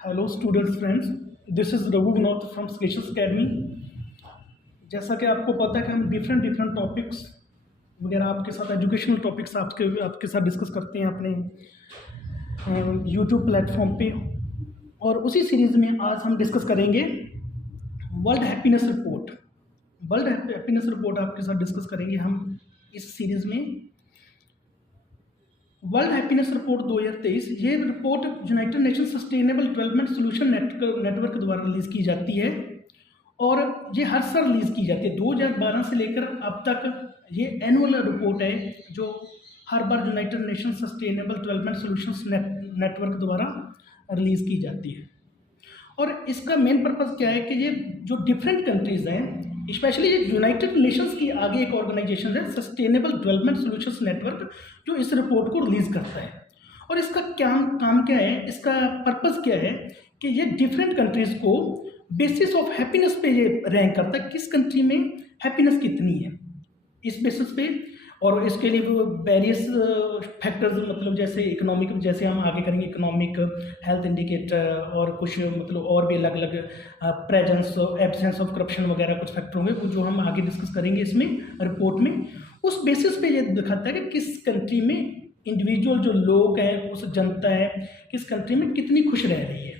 Hello students friends, this is Raghu Vinod from स्केशंस academy. जैसा कि आपको पता है कि हम डिफरेंट डिफरेंट टॉपिक्स वगैरह आपके साथ एजुकेशनल टॉपिक्स आपके साथ डिस्कस करते हैं अपने यूट्यूब प्लेटफॉर्म पे। और उसी सीरीज़ में आज हम डिस्कस करेंगे world happiness report. World happiness report आपके साथ डिस्कस करेंगे हम इस सीरीज़ में। वर्ल्ड हैप्पीनेस रिपोर्ट 2023, ये report United Nation sustainable development solution network द्वारा रिलीज़ की जाती है और ये हर साल रिलीज़ की जाती है। 2012 से लेकर अब तक ये एनुअल रिपोर्ट है जो हर बार United Nation sustainable development solution network द्वारा रिलीज़ की जाती है। और इसका मेन पर्पज़ क्या है कि ये जो डिफरेंट कंट्रीज़ हैं, स्पेशली ये यूनाइटेड नेशंस की आगे एक ऑर्गेनाइजेशन है सस्टेनेबल डेवलपमेंट सॉल्यूशंस नेटवर्क, जो इस रिपोर्ट को रिलीज़ करता है। और इसका क्या काम क्या है, इसका पर्पज़ क्या है कि ये डिफरेंट कंट्रीज़ को बेसिस ऑफ हैप्पीनेस पे ये रैंक करता है, किस कंट्री में हैप्पीनेस कितनी है इस बेसिस पे। और इसके लिए वो वेरियस फैक्टर्स, मतलब जैसे इकोनॉमिक, जैसे हम आगे करेंगे इकोनॉमिक, हेल्थ इंडिकेटर और कुछ मतलब और भी अलग अलग प्रेजेंस एब्सेंस ऑफ करप्शन वगैरह कुछ फैक्टर होंगे जो हम आगे डिस्कस करेंगे इसमें रिपोर्ट में। उस बेसिस पे ये दिखाता है कि किस कंट्री में इंडिविजुअल जो लोग हैं, उस जनता है, किस कंट्री में कितनी खुश रह रही है।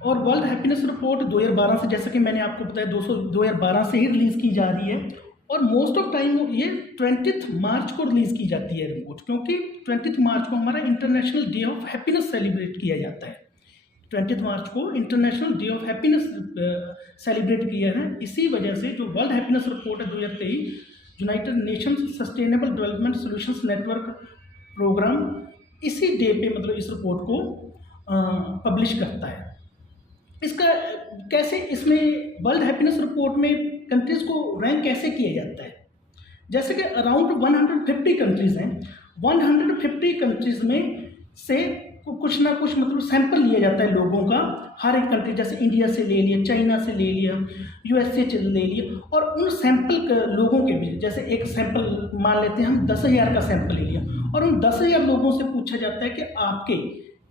और वर्ल्ड हैप्पीनेस रिपोर्ट 2012 से, जैसा कि मैंने आपको बताया, 2012 से ही रिलीज़ की जा रही है। और मोस्ट ऑफ टाइम ये 20 मार्च को रिलीज़ की जाती है रिपोर्ट, क्योंकि 20 मार्च को हमारा international day of happiness celebrate किया जाता है। 20 मार्च को international day of happiness celebrate किया है। इसी वजह से जो वर्ल्ड हैप्पीनेस रिपोर्ट है 2023, United Nations Sustainable Development Solutions Network programme इसी डे पे, मतलब इस रिपोर्ट को पब्लिश करता है। इसका कैसे, इसमें वर्ल्ड हैप्पीनेस रिपोर्ट में कंट्रीज़ को रैंक कैसे किया जाता है, जैसे कि अराउंड 150 कंट्रीज़ हैं। 150 कंट्रीज़ में से कुछ ना कुछ मतलब सैंपल लिया जाता है लोगों का, हर एक कंट्री, जैसे इंडिया से ले लिया, चाइना से ले लिया, यूएसए से ले लिया। और उन सैंपल लोगों के बीच, जैसे एक सैंपल मान लेते हैं हम 10,000 का सैंपल ले लिया, और उन 10,000 लोगों से पूछा जाता है कि आपके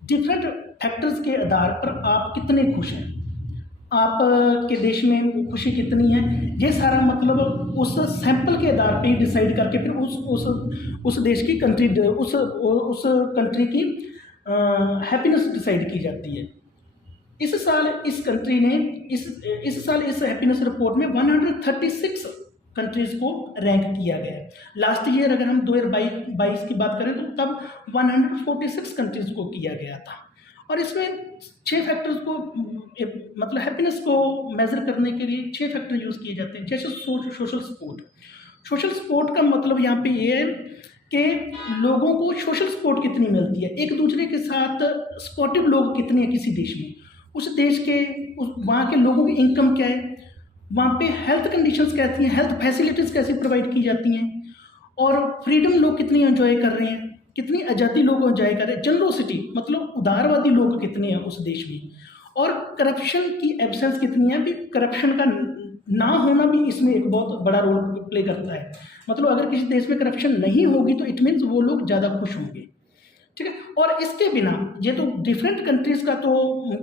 डिफरेंट फैक्टर्स के आधार पर आप कितने खुश हैं, आप के देश में खुशी कितनी है। ये सारा मतलब उस सैंपल के आधार पे डिसाइड करके फिर उस देश की कंट्री, उस कंट्री की हैप्पीनेस डिसाइड की जाती है। इस साल इस कंट्री ने इस साल इस हैप्पीनेस रिपोर्ट में 136 कंट्रीज़ को रैंक किया गया है। लास्ट ईयर अगर हम 2022 की बात करें तो तब 146 कंट्रीज़ को किया गया था। और इसमें 6 फैक्टर्स को, मतलब हैप्पीनेस को मेज़र करने के लिए 6 फैक्टर यूज़ किए जाते हैं। जैसे सोशल सपोर्ट। सोशल सपोर्ट का मतलब यहाँ पे ये है कि लोगों को सोशल सपोर्ट कितनी मिलती है, एक दूसरे के साथ सपोर्टिव लोग कितने हैं किसी देश में, उस देश के वहाँ के लोगों की इनकम क्या है, वहाँ पे हेल्थ कंडीशंस कैसी हैं, हेल्थ फैसिलिटीज़ कैसी प्रोवाइड की जाती हैं, और फ्रीडम लोग कितनी एंजॉय कर रहे हैं, कितनी आज़ादी लोग एंजॉय कर रहे हैं, जनरोसिटी मतलब उदारवादी लोग कितने हैं उस देश में, और करप्शन की एब्सेंस कितनी है। भी करप्शन का ना होना भी इसमें एक बहुत बड़ा रोल प्ले करता है। मतलब अगर किसी देश में करप्शन नहीं होगी तो इट मीन्स वो लोग ज़्यादा खुश होंगे, ठीक है। और इसके बिना ये तो डिफरेंट कंट्रीज़ का तो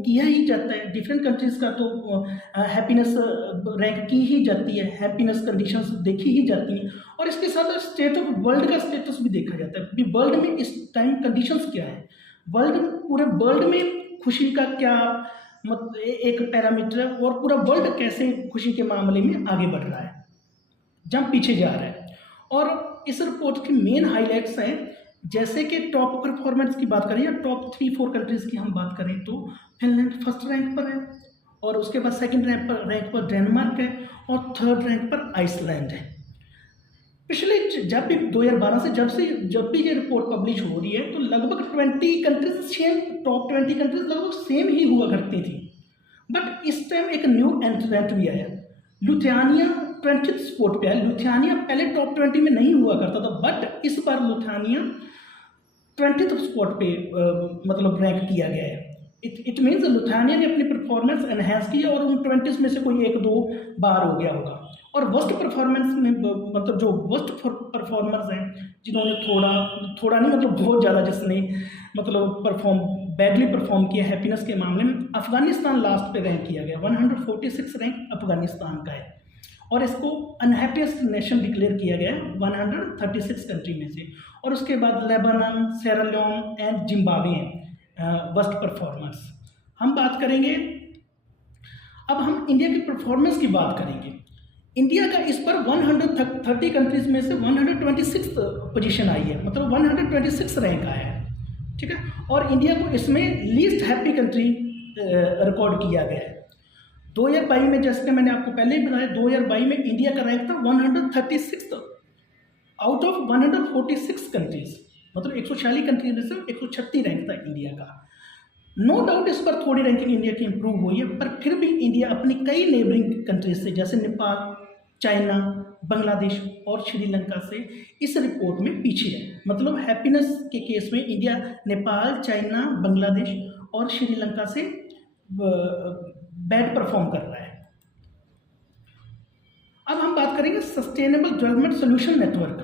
किया ही जाता है, डिफरेंट कंट्रीज़ का तो हैप्पीनेस रैंक की ही जाती है, हैप्पीनेस कंडीशंस देखी ही जाती हैं। और इसके साथ स्टेट ऑफ वर्ल्ड का स्टेटस भी देखा जाता है, भी वर्ल्ड में इस टाइम कंडीशंस क्या है, पूरे वर्ल्ड में खुशी का क्या मतलब एक पैरामीटर है, और पूरा वर्ल्ड कैसे खुशी के मामले में आगे बढ़ रहा है, जहाँ पीछे जा रहा है। और इस रिपोर्ट की मेन हाईलाइट्स हैं, जैसे कि टॉप परफॉर्मेंस की बात करें या टॉप 3-4 कंट्रीज़ की हम बात करें तो फिनलैंड फर्स्ट रैंक पर है, और उसके बाद सेकंड रैंक पर डेनमार्क है, और थर्ड रैंक पर आइसलैंड है। पिछले जब भी 2012 से जब भी ये रिपोर्ट पब्लिश हो रही है तो लगभग 20 कंट्रीज सेम, टॉप 20 कंट्रीज लगभग सेम ही हुआ करती थी। बट इस टाइम एक न्यू एंट्रेंट भी आया, लिथुआनिया 20th स्पॉट पे है। लिथुआनिया पहले टॉप 20 में नहीं हुआ करता था, बट इस बार लिथुआनिया 20th स्पॉट पे मतलब रैंक किया गया है। इट मीन्स लिथुआनिया ने अपनी परफॉर्मेंस एनहेंस की है, और उन 20 में से कोई 1-2 बार हो गया होगा। और वर्स्ट परफॉर्मेंस में मतलब जो वर्स्ट परफॉर्मर्स हैं, जिन्होंने थोड़ा नहीं मतलब बहुत ज़्यादा जिसने मतलब बैडली परफॉर्म किया हैप्पीनेस के मामले में, अफगानिस्तान लास्ट पे रैंक किया गया। 146 रैंक अफगानिस्तान का है और इसको अनहैप्पीएस्ट नेशन डिक्लेयर किया गया है 136 कंट्री में से। और उसके बाद लेबनान, सेरालियोन एंड जिम्बाब्वे हैं वर्स्ट परफॉर्मर्स। हम बात करेंगे, अब हम इंडिया की परफॉर्मेंस की बात करेंगे। इंडिया का इस पर 130 कंट्रीज में से 126 पोजीशन आई है, मतलब 126 रैंक आया है, ठीक है। और इंडिया को इसमें लीस्ट हैप्पी कंट्री रिकॉर्ड किया गया है। 2022 में, जैसे कि मैंने आपको पहले ही बताया, 2022 में इंडिया का रैंक था 136 आउट ऑफ 146 कंट्रीज, मतलब 146 कंट्रीज में से 136 रैंक था इंडिया का। नो डाउट इस पर थोड़ी रैंकिंग इंडिया की इंप्रूव हुई है, पर फिर भी इंडिया अपनी कई नेबरिंग कंट्रीज से, जैसे नेपाल, चाइना, बांग्लादेश और श्रीलंका से इस रिपोर्ट में पीछे है। मतलब हैप्पीनेस के केस में इंडिया नेपाल, चाइना, बांग्लादेश और श्रीलंका से बैड परफॉर्म कर रहा है। अब हम बात करेंगे sustainable development solution network.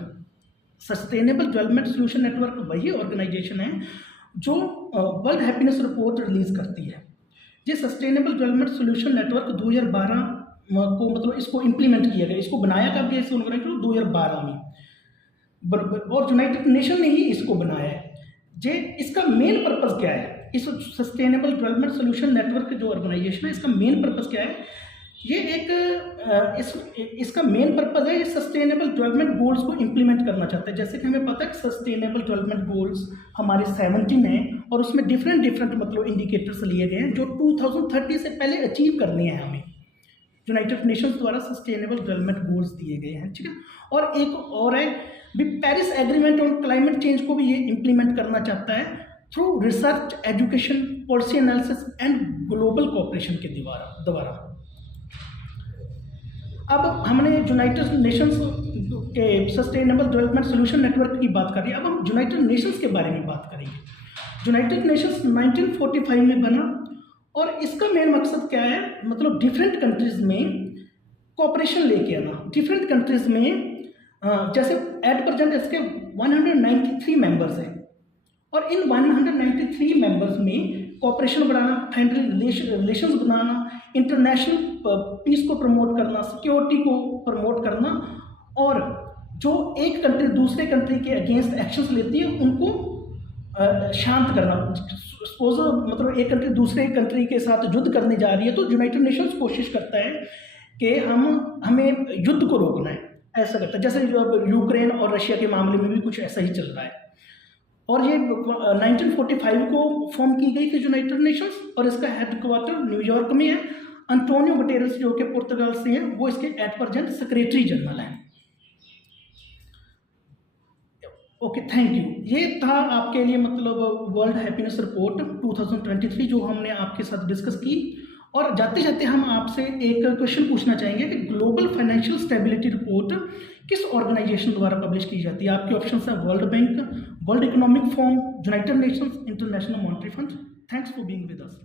Sustainable development solution network वही ऑर्गेनाइजेशन है जो वर्ल्ड हैप्पीनेस रिपोर्ट रिलीज करती है। ये सस्टेनेबल डेवलपमेंट सॉल्यूशन नेटवर्क 2012 को मतलब इसको इम्प्लीमेंट किया गया। इसको बनाया कब गया, इसको 2012 में, और यूनाइटेड नेशन ने ही इसको बनाया है। इसका मेन पर्पस क्या है, इस सस्टेनेबल डेवलपमेंट सॉल्यूशन नेटवर्क जो ऑर्गेनाइजेशन है, इसका मेन पर्पस क्या है? ये इसका मेन पर्पस है, ये सस्टेनेबल डेवलपमेंट गोल्स को इम्प्लीमेंट करना चाहता है। जैसे कि हमें पता है कि सस्टेनेबल डेवलपमेंट गोल्स हमारे 17 हैं और उसमें डिफरेंट मतलब इंडिकेटर्स लिए गए हैं जो 2030 से पहले अचीव करने हैं हमें। यूनाइटेड नेशंस द्वारा सस्टेनेबल डेवलपमेंट गोल्स दिए गए हैं, ठीक है। और एक और है भी, Paris agreement on climate change को भी ये इम्प्लीमेंट करना चाहता है through research, education, policy analysis and global cooperation के द्वारा। अब हमने यूनाइटेड नेशंस के सस्टेनेबल डेवलपमेंट सॉल्यूशन नेटवर्क की बात करी, अब हम यूनाइटेड नेशंस के बारे में बात करेंगे। यूनाइटेड नेशंस 1945 में बना और इसका मेन मकसद क्या है, मतलब डिफरेंट कंट्रीज में कोऑपरेशन लेके आना। डिफरेंट कंट्रीज में जैसे एट प्रेजेंट इसके 193 मेंबर्स हैं और इन 193 मेंबर्स में कोऑपरेशन बढ़ाना, फ्रेंडली रिलेशंस बनाना, इंटरनेशनल पीस को प्रमोट करना, सिक्योरिटी को प्रमोट करना, और जो एक कंट्री दूसरे कंट्री के अगेंस्ट एक्शंस लेती है उनको शांत करना। सपोज मतलब एक कंट्री दूसरे कंट्री के साथ युद्ध करने जा रही है तो यूनाइटेड नेशंस कोशिश करता है कि हमें युद्ध को रोकना है, ऐसा करता है। जैसे यूक्रेन और रशिया के मामले में भी कुछ ऐसा ही चल रहा है। और ये 1945 को फॉर्म की गई थी यूनाइटेड नेशंस और इसका हेडक्वार्टर न्यूयॉर्क में है। अंटोनियो गुटेरेस जो कि पुर्तगाल से हैं, वो इसके एट प्रेजेंट सेक्रेटरी जनरल हैं। Okay, thank you. ये था आपके लिए मतलब वर्ल्ड हैप्पीनेस रिपोर्ट 2023 जो हमने आपके साथ डिस्कस की। और जाते जाते हम आपसे एक क्वेश्चन पूछना चाहेंगे कि ग्लोबल फाइनेंशियल स्टेबिलिटी रिपोर्ट किस ऑर्गेनाइजेशन द्वारा पब्लिश की जाती है? आपके ऑप्शंस हैं world bank, world economic forum, United Nations, international monetary fund. Thanks for being with us.